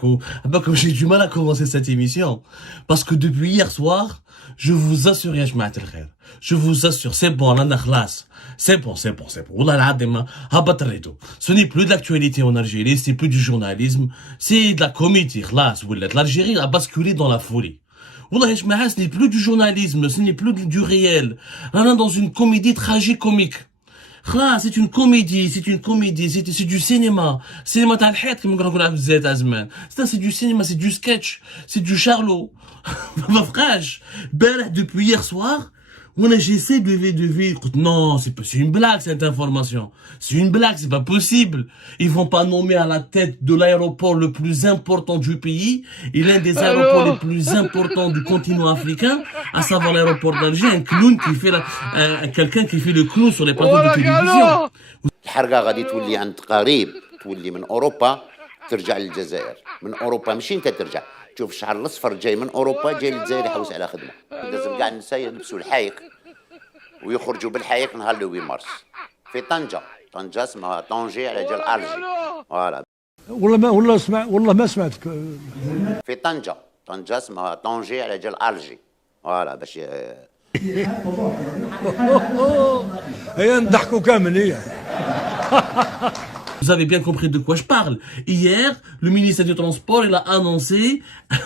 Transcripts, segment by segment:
Comme j'ai du mal à commencer cette émission. Parce que depuis hier soir, je vous assure, ya jmaat al-khair. Je vous assure, c'est bon, on a khlas. C'est bon, c'est bon, c'est bon. Wallah al-azim, habat al-rido. Ce n'est plus de l'actualité en Algérie, c'est plus du journalisme, c'est de la comédie, khlas. L'Algérie a basculé dans la folie. Wallah ya jmaat, ce n'est plus du journalisme, ce n'est plus du réel. On est dans une comédie tragique-comique. C'est une comédie, c'est du cinéma. Cinéma تاع الحيط كيما نقولوا في الزيت زمان. C'est du cinéma, c'est du sketch, c'est du charlot. Ma frère, depuis hier soir, j'essaie de lever. Non, c'est une blague cette information. C'est une blague, c'est pas possible. Ils vont pas nommer à la tête de l'aéroport le plus important du pays et l'un des aéroports les plus importants du continent africain, à savoir l'aéroport d'Alger, un clown qui fait quelqu'un qui fait le clown sur les plateaux de télévision. الحرقة غادي تولي عند قريب، تولي من أوروبا ترجع للجزائر، من أوروبا ماشي أنت ترجع، تشوف الشعر الأصفر جاي من أوروبا جاي للجزائر يحوس على خدمة، لازم كاع النساء يلبسوا الحايق ويخرجوا بالحايق نهار لو 8 مارس في طنجة، طنجة اسمها طنجي على جال ألجي، فوالا. والله ما سمعتك. في طنجة، طنجة اسمها طنجي على جال ألجي، فوالا باش هي نضحكوا كامل هي. Vous avez bien compris de quoi je parle. Hier, le ministère du Transport, il a annoncé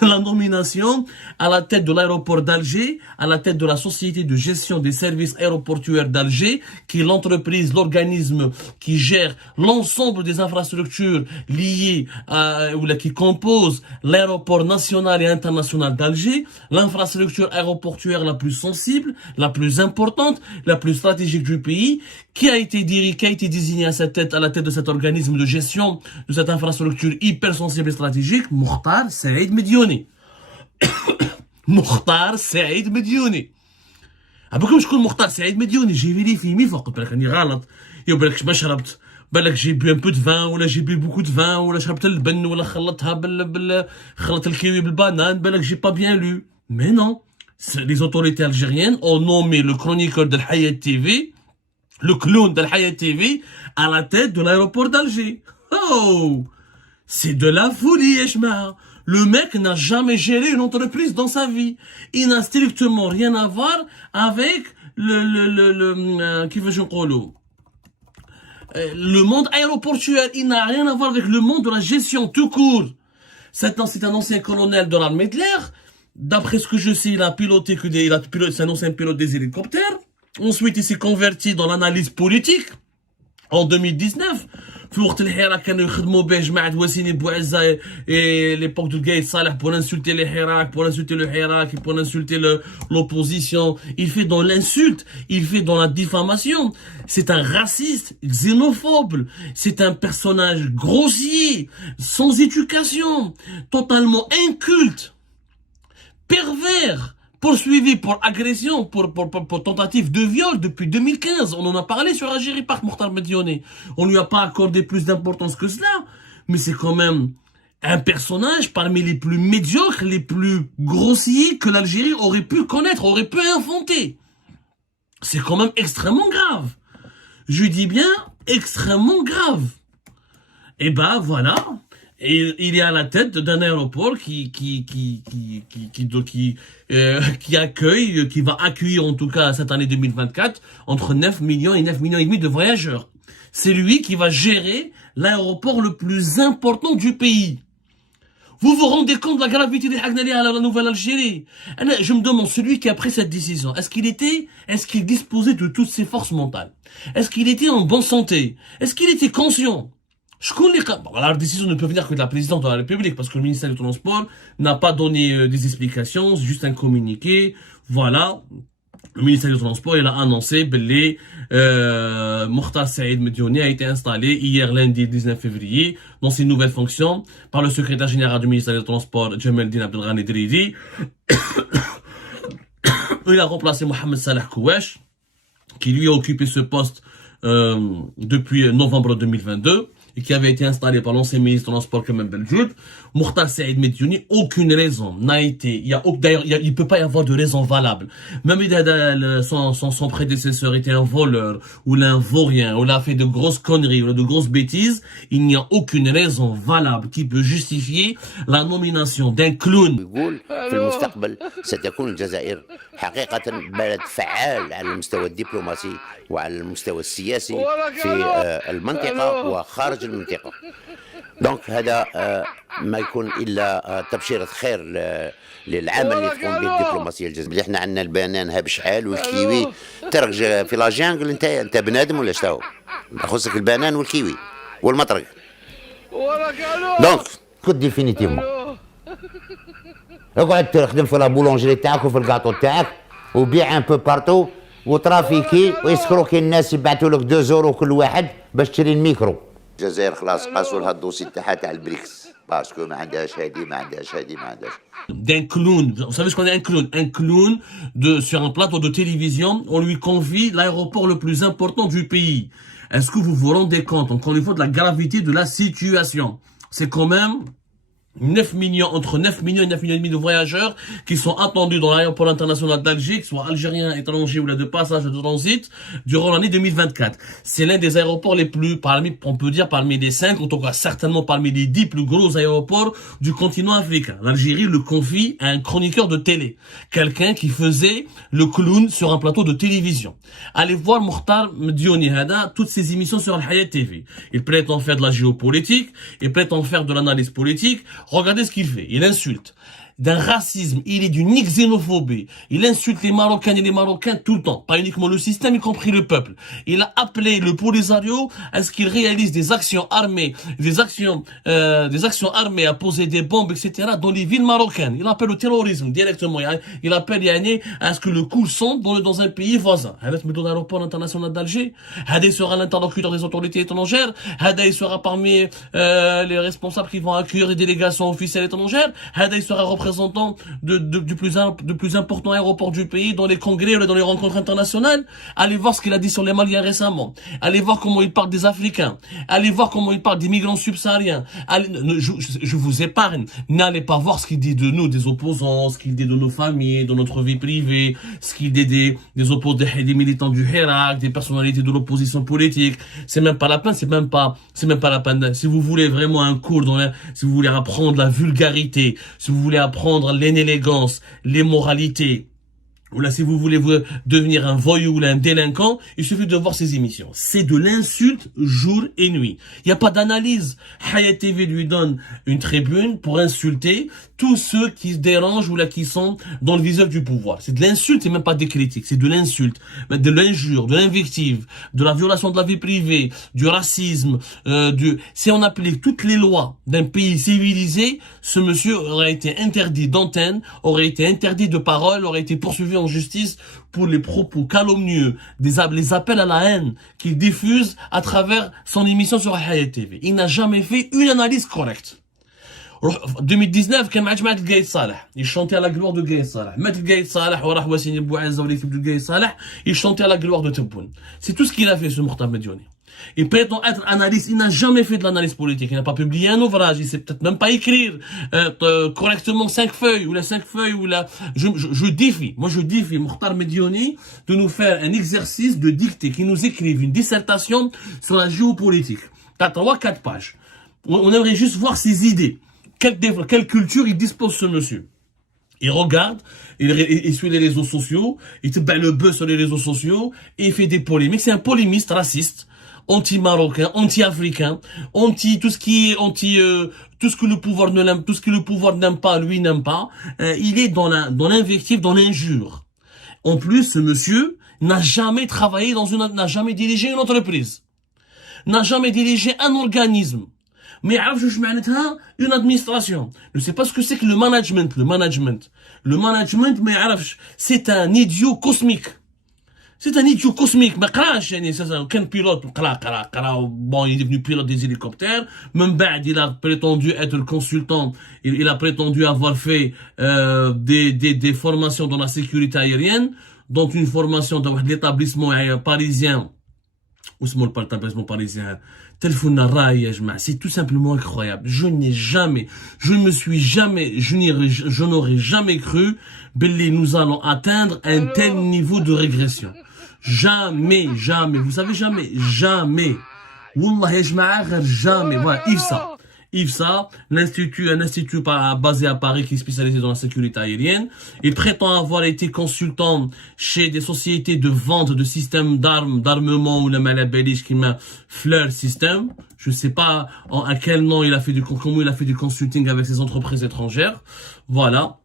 la nomination à la tête de l'aéroport d'Alger, à la tête de la société de gestion des services aéroportuaires d'Alger, qui est l'entreprise, l'organisme qui gère l'ensemble des infrastructures liées ou qui composent l'aéroport national et international d'Alger, l'infrastructure aéroportuaire la plus sensible, la plus importante, la plus stratégique du pays, qui a été désigné à la tête de cet organisme de gestion de cette infrastructure hyper sensible et stratégique, Mokhtar Saïd Mediouni. Mokhtar Saïd Mediouni. Comme je connais Mokhtar Saïd Mediouni, j'ai vérifié, mais faut que je me غلط. يبقى لك ما شربت. بالك j'ai bu un peu de vin ولا j'ai bu beaucoup de vin ولا شربت البن ولا خلطتها خلط الكيوي بالبنان بالك j'ai pas bien lu. Mais non, les autorités algériennes ont nommé le chroniqueur de Hayat TV, le clown de Hayat TV, à la tête de l'aéroport d'Alger. Oh, c'est de la folie, Eshma. Le mec n'a jamais géré une entreprise dans sa vie. Il n'a strictement rien à voir avec le monde aéroportuaire. Il n'a rien à voir avec le monde de la gestion tout court. C'est un ancien colonel de l'armée de l'air. D'après ce que je sais, c'est un ancien pilote des hélicoptères. Ensuite, il s'est converti dans l'analyse politique en 2019. في وقت الحراك كانوا يخدموا به جماعة وسيني بوعزة et l'époque de Gaïd Salah pour insulter les Hirak, pour insulter le Hirak, pour insulter l'opposition. Il fait dans l'insulte, il fait dans la diffamation. C'est un raciste, xénophobe. C'est un personnage grossier, sans éducation, totalement inculte, pervers, poursuivi pour agression, pour tentative de viol depuis 2015. On en a parlé sur Algérie par Mokhtar Mediouni. On lui a pas accordé plus d'importance que cela. Mais c'est quand même un personnage parmi les plus médiocres, les plus grossiers que l'Algérie aurait pu connaître, aurait pu inventer. C'est quand même extrêmement grave. Je dis bien extrêmement grave. Et ben voilà. Et il est à la tête d'un aéroport qui accueille, qui va accueillir en tout cas cette année 2024 entre 9 millions et 9 millions et demi de voyageurs. C'est lui qui va gérer l'aéroport le plus important du pays. Vous vous rendez compte de la gravité des Hagnali à la Nouvelle-Algérie? Je me demande, celui qui a pris cette décision, est-ce qu'il disposait de toutes ses forces mentales? Est-ce qu'il était en bonne santé? Est-ce qu'il était conscient? La décision ne peut venir que de la présidente de la République, parce que le ministère du Transport n'a pas donné des explications, c'est juste un communiqué. Voilà. Le ministère du Transport, il a annoncé que Mokhtar Saïd Mediouni a été installé hier lundi 19 février dans ses nouvelles fonctions par le secrétaire général du ministère du Transport, Djemeldine Abdelghani Dridi. Il a remplacé Mohamed Salah Kouache, qui lui a occupé ce poste depuis novembre 2022. et qui avait été installé par l'ancien ministre du Transport Kamel Beljoud, Mokhtar Saïd Mediouni, aucune raison n'a été, d'ailleurs, il peut pas y avoir de raison valable. Même son prédécesseur était un voleur, ou un vaurien, ou il a fait de grosses conneries, ou de grosses bêtises, il n'y a aucune raison valable qui peut justifier la nomination d'un clown. يقول في المستقبل ستكون الجزائر حقيقة بلد فعال على المستوى الدبلوماسي وعلى المستوى السياسي في المنطقة وخارج المنطقة. دونك هذا ما يكون إلا تبشيرة خير للعمل اللي تقوم به الدبلوماسية الجزائرية. احنا عندنا البنان هاب شحال والكيوي ترغج في لا جانجل. انت بنادم ولا شتاو؟ خصك البنان والكيوي والمطرق. دونك كنت ديفينيتيفمون اقعد تخدم في لا بولونجري تاعك وفي الكاطو تاعك وبيع ان بو بارتو وترافيكي ويسكروكي الناس يبعثوا لك 2 يورو كل واحد باش تشري الميكرو. الجزائر خلاص قاسوا لها الدوسي تاعها تاع البريكس باسكو ما عندهاش هادي ما عندهاش هادي ما عندهاش. D'un clown. Vous savez ce qu'on est un clown? Un clown sur un plateau de télévision, on lui confie l'aéroport le plus important du pays. Est-ce que vous vous rendez compte, encore une fois, de la gravité de la situation? C'est quand même 9 millions, entre 9 millions et 9 millions et demi de voyageurs qui sont attendus dans l'aéroport international d'Alger, qu'ils soient algériens, étrangers ou là de passage de transit, durant l'année 2024. C'est l'un des aéroports les plus, on peut dire parmi les 5, en tout cas certainement parmi les 10 plus gros aéroports du continent africain. L'Algérie le confie à un chroniqueur de télé. Quelqu'un qui faisait le clown sur un plateau de télévision. Allez voir Mokhtar Mediouni Hada, toutes ses émissions sur Al-Hayat TV. Il prétend faire de la géopolitique, il prétend faire de l'analyse politique. Regardez ce qu'il fait, il insulte. D'un racisme, il est d'une xénophobie. Il insulte les Marocains et les Marocains tout le temps. Pas uniquement le système, y compris le peuple. Il a appelé le Polisario à ce qu'il réalise des actions armées, des actions armées à poser des bombes, etc. dans les villes marocaines. Il appelle au terrorisme directement. Il appelle à ce que le coup sonde dans un pays voisin. Avec l'aéroport international d'Alger. Hada sera l'interlocuteur des autorités étrangères. Hada sera parmi les responsables qui vont accueillir les délégations officielles étrangères. Hada sera représentant du plus important aéroport du pays dans les congrès ou dans les rencontres internationales. Allez voir ce qu'il a dit sur les Maliens récemment. Allez voir comment il parle des Africains. Allez voir comment il parle des migrants subsahariens. Je vous épargne. N'allez pas voir ce qu'il dit de nous, des opposants, ce qu'il dit de nos familles, de notre vie privée, ce qu'il dit des opposants, des militants du Hirak, des personnalités de l'opposition politique. C'est même pas la peine, c'est même pas la peine. Si vous voulez vraiment un cours si vous voulez apprendre la vulgarité, si vous voulez apprendre l'inélégance, l'immoralité, ou là si vous voulez devenir un voyou ou un délinquant, il suffit de voir ces émissions. C'est de l'insulte jour et nuit. Il n'y a pas d'analyse. Hayat TV lui donne une tribune pour insulter tous ceux qui se dérangent ou là qui sont dans le viseur du pouvoir. C'est de l'insulte et même pas des critiques. C'est de l'insulte, de l'injure, de l'invective, de la violation de la vie privée, du racisme, si on applique toutes les lois d'un pays civilisé, ce monsieur aurait été interdit d'antenne, aurait été interdit de parole, aurait été poursuivi en justice pour les propos calomnieux, les appels à la haine qu'il diffuse à travers son émission sur Hayat TV. Il n'a jamais fait une analyse correcte. 2019 كان مع جماعة القايد صالح يشونتي على gloire de Gaïd Salah. مات القايد صالح وراح واسين بوعزة وليكيب de Gaïd Salah, il chantait à la gloire de Tebboune. C'est tout ce qu'il a fait, ce Mokhtar Mediouni. Il prétend être analyste, il n'a jamais fait de l'analyse politique, il n'a pas publié un ouvrage, il sait peut-être même pas écrire correctement 5 feuilles, ou la 5 feuilles, ou la... Je défie Mokhtar Mediouni de nous faire un exercice de dictée, qui nous écrive une dissertation sur la géopolitique. T'as 3-4 pages. On aimerait juste voir ses idées. Quelle culture il dispose ce monsieur? Il regarde, il suit les réseaux sociaux, il te bat le buzz sur les réseaux sociaux, et il fait des polémiques. C'est un polémiste raciste, anti-marocain, anti-africain, tout ce que le pouvoir ne l'aime, tout ce que le pouvoir n'aime pas, lui n'aime pas. Il est dans l'invective, dans l'injure. En plus, ce monsieur n'a jamais travaillé n'a jamais dirigé une entreprise, n'a jamais dirigé un organisme. Mais une administration. Je ne sais pas ce que c'est que le management. Le management, mais c'est un idiot cosmique. C'est un idiot cosmique. Mais aucun pilote. Bon, il est devenu pilote des hélicoptères. Même il a prétendu être le consultant. Il a prétendu avoir fait des formations dans la sécurité aérienne, dont une formation dans l'établissement parisien. Où est-ce l'établissement parisien? Telefona Rai, ya jma', c'est tout simplement incroyable. Je n'aurais jamais cru, Belli, nous allons atteindre un tel niveau de régression. Jamais. Vous savez, jamais. Wallah, ya jma', jamais. Voilà, IFSA, un institut basé à Paris qui est spécialisé dans la sécurité aérienne. Il prétend avoir été consultant chez des sociétés de vente de systèmes d'armement ou le malabélige qui m'a Fleur System. Je sais pas à quel nom comment il a fait du consulting avec ces entreprises étrangères. Voilà.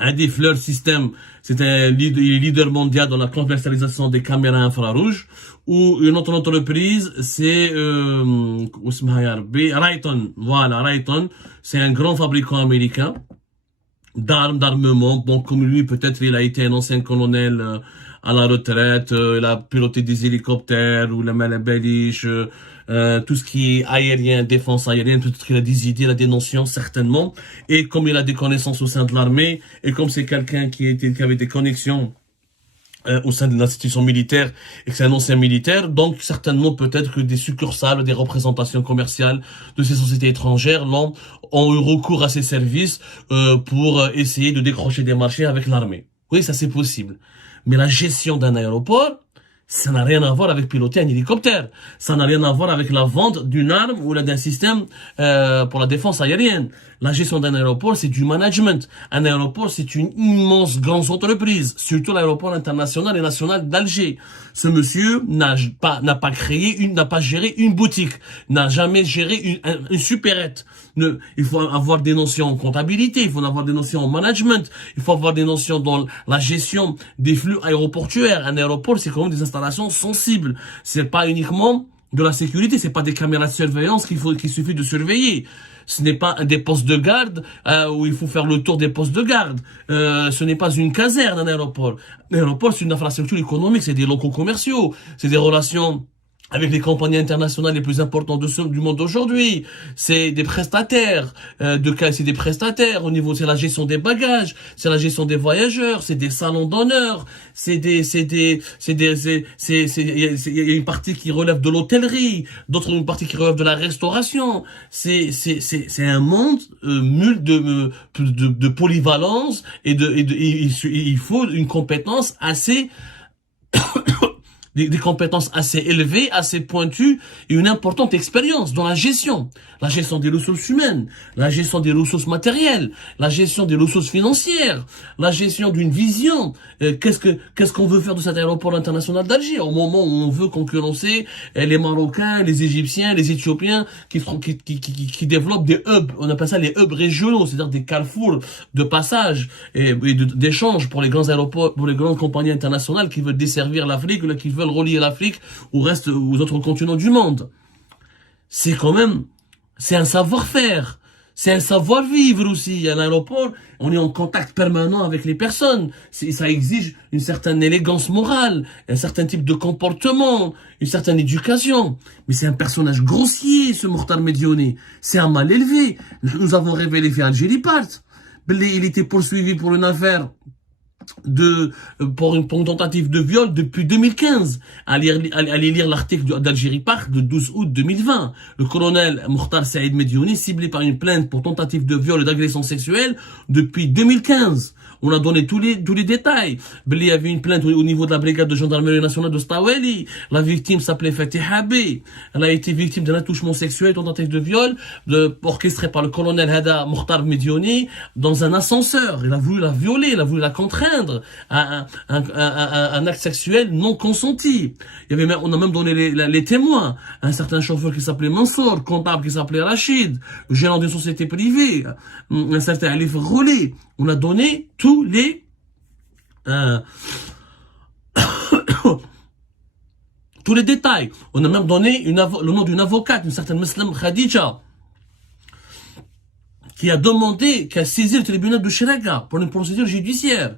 Un des Fleur System, c'est un leader mondial dans la commercialisation des caméras infrarouges. Ou une autre entreprise, c'est Raytheon. Voilà, Raytheon, c'est un grand fabricant américain d'armement. Bon, comme lui, peut-être il a été un ancien colonel à la retraite, il a piloté des hélicoptères ou la malabéliche, tout ce qui est aérien, défense aérienne, peut-être qu'il a des idées, il a des notions certainement. Et comme il a des connaissances au sein de l'armée, et comme c'est quelqu'un qui avait des connexions au sein de l'institution militaire et que c'est un ancien militaire, donc certainement peut-être que des succursales, des représentations commerciales de ces sociétés étrangères ont eu recours à ces services pour essayer de décrocher des marchés avec l'armée. Oui, ça c'est possible. Mais la gestion d'un aéroport, ça n'a rien à voir avec piloter un hélicoptère. Ça n'a rien à voir avec la vente d'une arme ou d'un système pour la défense aérienne. La gestion d'un aéroport, c'est du management. Un aéroport, c'est une immense grande entreprise, surtout l'aéroport international et national d'Alger. Ce monsieur n'a pas géré une boutique, n'a jamais géré une supérette. Il faut avoir des notions en comptabilité, il faut avoir des notions en management, il faut avoir des notions dans la gestion des flux aéroportuaires. Un aéroport, c'est quand même des installations sensibles. C'est pas uniquement de la sécurité, c'est pas des caméras de surveillance qu'il suffit de surveiller. Ce n'est pas des postes de garde où il faut faire le tour des postes de garde. Ce n'est pas une caserne, un aéroport. Un aéroport, c'est une infrastructure économique, c'est des locaux commerciaux, c'est des relations avec les compagnies internationales les plus importantes du monde aujourd'hui. C'est des prestataires, c'est des prestataires au niveau, c'est la gestion des bagages, c'est la gestion des voyageurs, c'est des salons d'honneur, il y a une partie qui relève de l'hôtellerie, une partie qui relève de la restauration. C'est un monde de polyvalence et il faut une compétence assez des compétences assez élevées, assez pointues et une importante expérience dans la gestion des ressources humaines, la gestion des ressources matérielles, la gestion des ressources financières, la gestion d'une vision. Qu'est-ce qu'on veut faire de cet aéroport international d'Alger au moment où on veut concurrencer les Marocains, les Égyptiens, les Éthiopiens qui développent des hubs, on appelle ça les hubs régionaux, c'est-à-dire des carrefours de passage et d'échange pour les grands aéroports, pour les grandes compagnies internationales qui veulent desservir l'Afrique ou qui veulent relier l'Afrique aux autres continents du monde. C'est un savoir-faire, c'est un savoir-vivre aussi. À l'aéroport, on est en contact permanent avec les personnes. Ça exige une certaine élégance morale, un certain type de comportement, une certaine éducation. Mais c'est un personnage grossier, ce Mokhtar Médioni. C'est un mal élevé. Nous avons révélé fait Algérie Part. Il était poursuivi pour une affaire pour une tentative de viol depuis 2015. Allez lire l'article d'Algérie Park de 12 août 2020. Le colonel Mokhtar Saïd Médioni ciblé par une plainte pour tentative de viol et d'agression sexuelle depuis 2015. On a donné tous les détails. Il y avait une plainte au niveau de la brigade de gendarmerie nationale de Staweli. La victime s'appelait Fatiha B. Elle a été victime d'un attouchement sexuel, tentative de viol, orchestré par le colonel Hada Mokhtar Médioni dans un ascenseur. Il a voulu la violer, il a voulu la contraindre à un acte sexuel non consenti. On a même donné les témoins. Un certain chauffeur qui s'appelait Mansour, comptable qui s'appelait Rachid, gérant d'une société privée, un certain Alif Roulé. On a donné tous les détails. On a même donné le nom d'une avocate, une certaine Muslim Khadija, qui a saisi le tribunal de Chiraga pour une procédure judiciaire.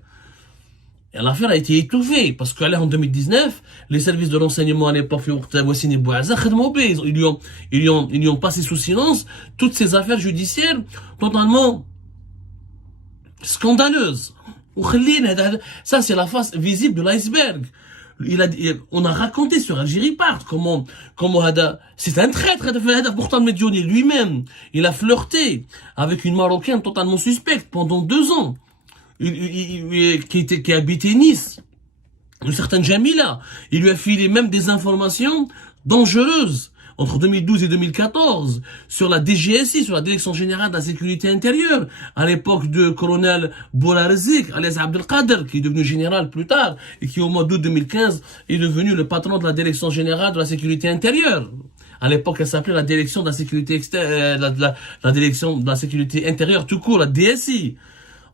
Et l'affaire a été étouffée, parce qu'en 2019, les services de renseignement à l'époque, ils lui ont passé sous silence toutes ces affaires judiciaires totalement scandaleuse. Ça, c'est la face visible de l'iceberg. On a raconté sur Algérie Part comment c'est un traître, pourtant Medioni lui-même, il a flirté avec une Marocaine totalement suspecte pendant 2 ans, qui habitait Nice, une certaine Jamila. Il lui a filé même des informations dangereuses entre 2012 et 2014 sur la DGSI, sur la Direction Générale de la Sécurité Intérieure, à l'époque de colonel Boularzik, alias Abdelkader, qui est devenu général plus tard, et qui au mois d'août 2015 est devenu le patron de la Direction Générale de la Sécurité Intérieure. À l'époque, elle s'appelait la Direction de la Sécurité la Direction de la Sécurité Intérieure tout court, la DSI.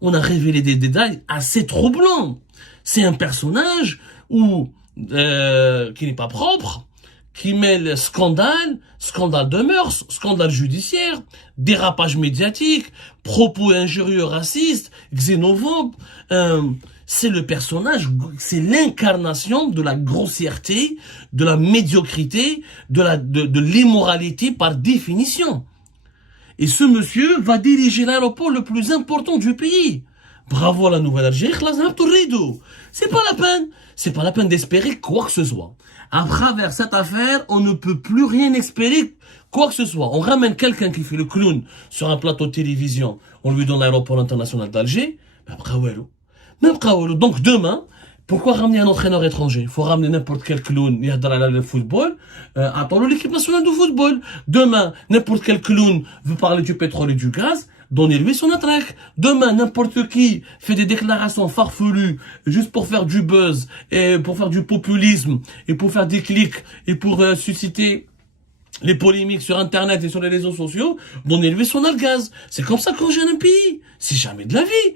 On a révélé des détails assez troublants. C'est un personnage qui n'est pas propre, qui mêle scandale de mœurs, scandale judiciaire, dérapage médiatique, propos injurieux racistes, xénophobes. C'est le personnage, c'est l'incarnation de la grossièreté, de la médiocrité, de l'immoralité par définition. Et ce monsieur va diriger l'aéroport le plus important du pays. Bravo à la Nouvelle-Algérie, c'est pas la peine d'espérer quoi que ce soit. À travers cette affaire, on ne peut plus rien espérer quoi que ce soit. On ramène quelqu'un qui fait le clown sur un plateau de télévision, on lui donne l'aéroport international d'Alger, donc demain, pourquoi ramener un entraîneur étranger? Il faut ramener n'importe quel clown, il y a dans le football, attendons l'équipe nationale de football. Demain, n'importe quel clown veut parler du pétrole et du gaz, donnez-lui son attraque. Demain, n'importe qui fait des déclarations farfelues juste pour faire du buzz et pour faire du populisme et pour faire des clics et pour susciter les polémiques sur Internet et sur les réseaux sociaux, donnez-lui son algaz. C'est comme ça qu'on gère un pays. C'est jamais de la vie.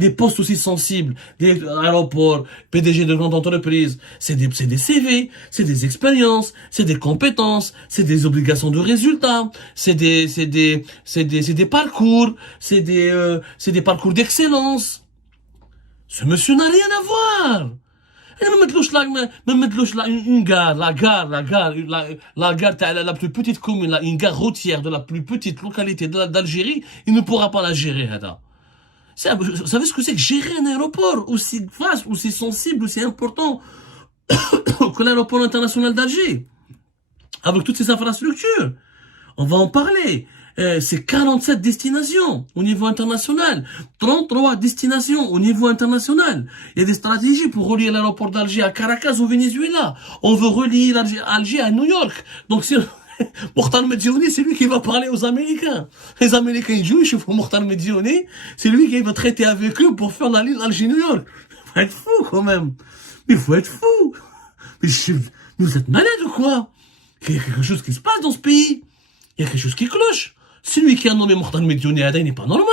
Les postes aussi sensibles, des aéroports, PDG de grandes entreprises, c'est des CV, c'est des expériences, c'est des compétences, c'est des obligations de résultats, c'est des parcours, c'est des parcours d'excellence. Ce monsieur n'a rien à voir. Une gare, la gare la plus petite commune, une gare routière de la plus petite localité d'Algérie, il ne pourra pas la gérer, Vous savez ce que c'est que gérer un aéroport aussi vaste, aussi sensible, aussi important que l'aéroport international d'Alger, avec toutes ces infrastructures? On va en parler. C'est 47 destinations au niveau international, 33 destinations au niveau international. Il y a des stratégies pour relier l'aéroport d'Alger à Caracas au Venezuela. On veut relier Alger à New York. Donc c'est Mokhtar Mediouni, c'est lui qui va parler aux Américains. Les Américains ils jouent, je fais Mokhtar Mediouni, c'est lui qui va traiter avec eux pour faire la ligne Alger-New York. Il faut être fou quand même. Il faut être fou. Mais vous êtes malade ou quoi? Il y a quelque chose qui se passe dans ce pays. Il y a quelque chose qui cloche. Celui qui a nommé Mokhtar Mediouni, il n'est pas normal.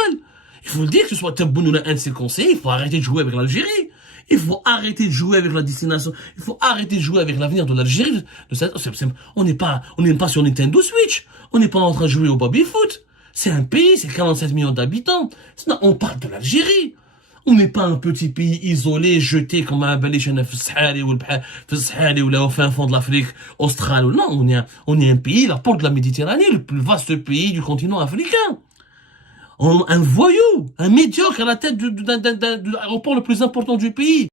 Il faut le dire, que ce soit Tebboune ou un de ses conseillers, il faut arrêter de jouer avec l'Algérie. Il faut arrêter de jouer avec la destination. Il faut arrêter de jouer avec l'avenir de l'Algérie. On n'est pas sur Nintendo Switch. On n'est pas en train de jouer au baby-foot. C'est un pays, c'est 47 millions d'habitants. On parle de l'Algérie. On n'est pas un petit pays isolé, jeté comme un baliche ou là au fin fond de l'Afrique australe. Non, on est un pays, la porte de la Méditerranée, le plus vaste pays du continent africain. Un voyou, un médiocre à la tête de l'aéroport le plus important du pays.